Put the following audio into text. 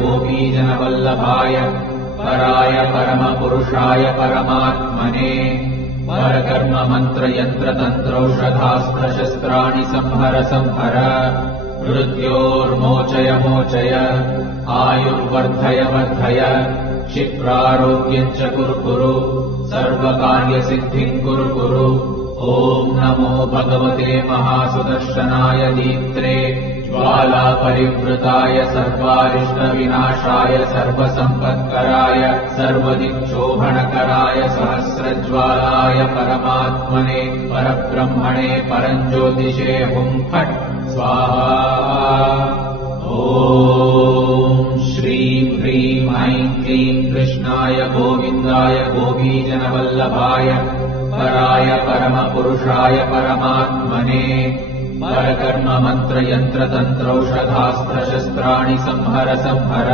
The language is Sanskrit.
गोपीजनवल्लभाय पराय परमपुरुषाय परमात्मने परकर्म मन्त्र यन्त्र तन्त्रौषधास्त्रशस्त्राणि संहर संहर मृत्योर्मोचय मोचय आयुर्वर्धय वर्धय क्षिप्रारोग्यम् च कुरु सर्वकार्यसिद्धिम् कुरु ॐ नमो भगवते महासुदर्शनाय दीप्त्रे ज्वालापरिवृताय सर्वारिष्टविनाशाय सर्वसम्पत्कराय सर्वदिक्शोभनकराय सहस्रज्वालाय परमात्मने परब्रह्मणे परञ्ज्योतिषे हुं फट् स्वाहा। ॐ श्रीं ह्रीं ऐं क्लीं कृष्णाय गोविन्दाय गोपीजनवल्लभाय पराय परमपुरुषाय परमात्मने परकर्म मन्त्र यन्त्र तन्त्रौषधास्त्रशस्त्राणि संहर संहर